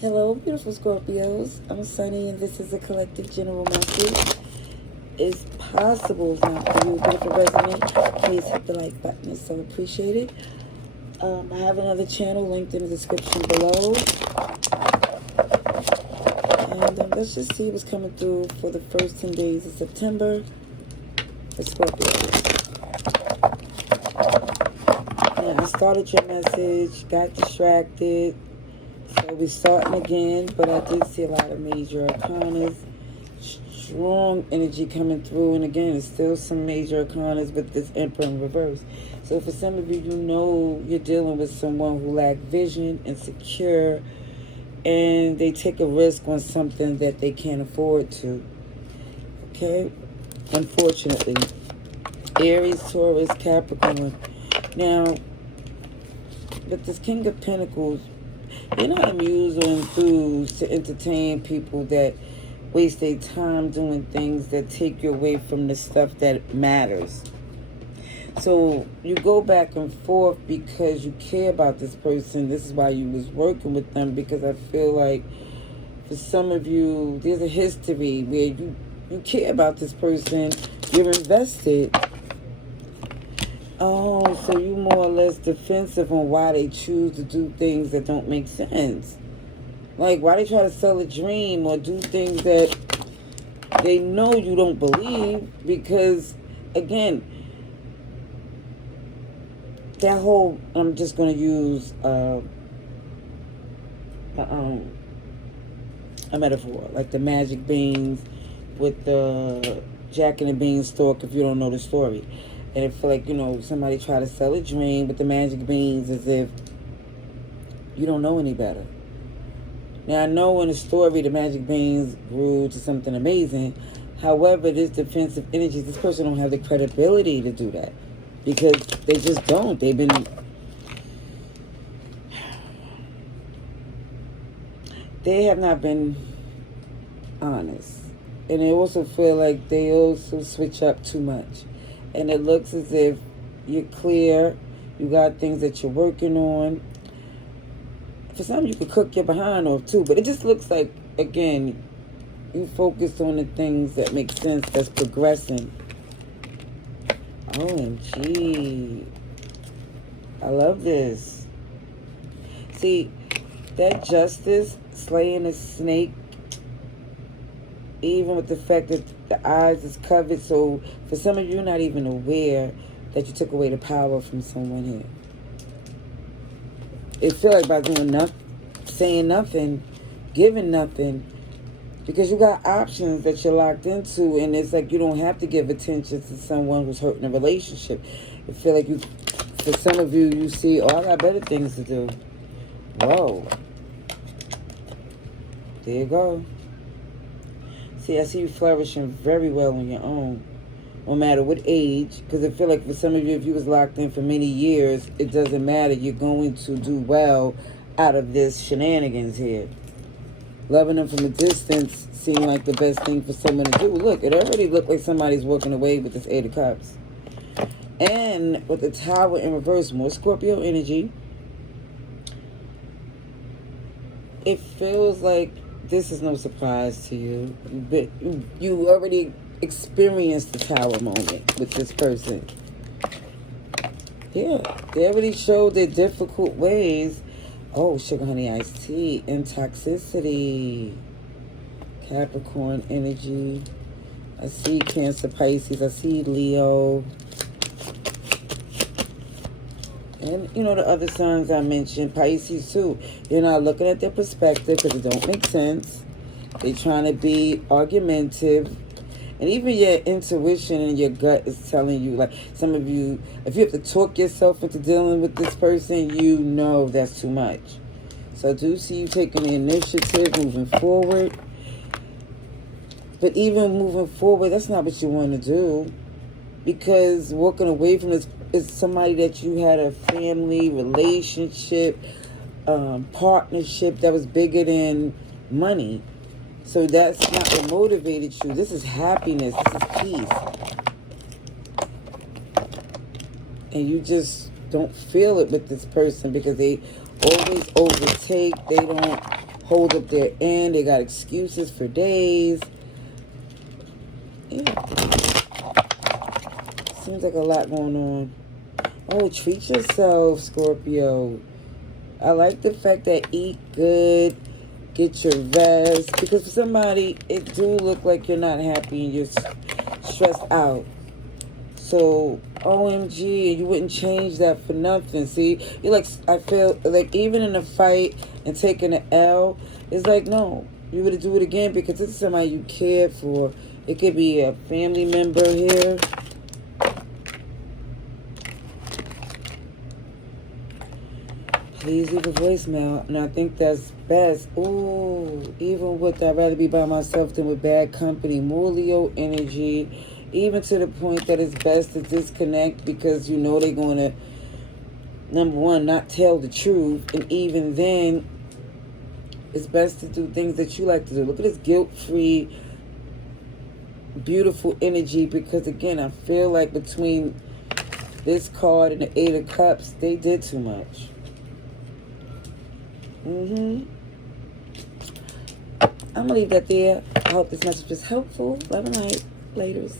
Hello, beautiful Scorpios. I'm Sunny, and this is a collective general message. It's possible it's not for you, but if it resonates, please hit the like button. It's so appreciated. I have another channel linked in the description below. And let's just see what's coming through for the first 10 days of September for Scorpios. Now, I started your message, got distracted. So we're starting again, but I did see a lot of major arcanas, strong energy coming through, and again, it's still some major arcanas with this Emperor in reverse. So for some of you, you know you're dealing with someone who lack vision, insecure, and they take a risk on something that they can't afford to. Okay? Unfortunately. Aries, Taurus, Capricorn. Now, with this King of Pentacles, you're not amused or enthused to entertain people that waste their time doing things that take you away from the stuff that matters. So you go back and forth because you care about this person. This is why you was working with them, because I feel like for some of you, there's a history where you care about this person. You're invested. Oh, so you more or less defensive on why they choose to do things that don't make sense. Like, why they try to sell a dream or do things that they know you don't believe, because, again, that whole, I'm just going to use a metaphor, like the magic beans with the Jack and the Beanstalk, if you don't know the story. And I feel like, somebody try to sell a dream with the magic beans as if you don't know any better. Now, I know in the story the magic beans grew to something amazing. However, this defensive energy, this person don't have the credibility to do that. Because they just don't. They have not been honest. And I also feel like they also switch up too much. And it looks as if you're clear. You got things that you're working on. For some, you could cook your behind off too. But it just looks like, again, you focus on the things that make sense, that's progressing. OMG. I love this. See, that justice, slaying a snake, even with the fact that the eyes is covered, so for some of you, you're not even aware that you took away the power from someone here. It feels like by doing nothing, saying nothing, giving nothing, because you got options that you're locked into, and it's like you don't have to give attention to someone who's hurting a relationship. It feel like you, for some of you, you see, oh, I got better things to do. Whoa. There you go. See, I see you flourishing very well on your own, no matter what age, because I feel like for some of you, if you was locked in for many years, it doesn't matter. You're going to do well out of this shenanigans here. Loving them from a distance seemed like the best thing for someone to do. Look, it already looked like somebody's walking away with this Eight of Cups. And with the Tower in reverse, more Scorpio energy, it feels like this is no surprise to you. But you already experienced the Tower moment with this person. Yeah, they already showed their difficult ways. Oh, sugar, honey, iced tea, and toxicity. Capricorn energy. I see Cancer, Pisces. I see Leo. And, the other signs I mentioned, Pisces too. You're not looking at their perspective because it don't make sense. They're trying to be argumentative. And even your intuition and your gut is telling you, like some of you, if you have to talk yourself into dealing with this person, you know that's too much. So I do see you taking the initiative, moving forward. But even moving forward, that's not what you want to do. Because walking away from this is somebody that you had a family, relationship, partnership that was bigger than money. So that's not what motivated you. This is happiness. This is peace. And you just don't feel it with this person because they always overtake. They don't hold up their end. They got excuses for days. Yeah. Seems like a lot going on. Oh, treat yourself, Scorpio. I like the fact that eat good, get your rest. Because for somebody, it do look like you're not happy and you're stressed out. So, OMG, you wouldn't change that for nothing. See, you like, I feel like even in a fight and taking an L, it's like, no, you're going to do it again because this is somebody you care for. It could be a family member here. Please leave a voicemail. And I think that's best. Ooh, even with I'd rather be by myself than with bad company. More Leo energy. Even to the point that it's best to disconnect because you know they're going to, number one, not tell the truth. And even then, it's best to do things that you like to do. Look at this guilt-free, beautiful energy. Because, again, I feel like between this card and the Eight of Cups, they did too much. I'm going to leave that there. I hope this message was helpful. Love and light. Laters.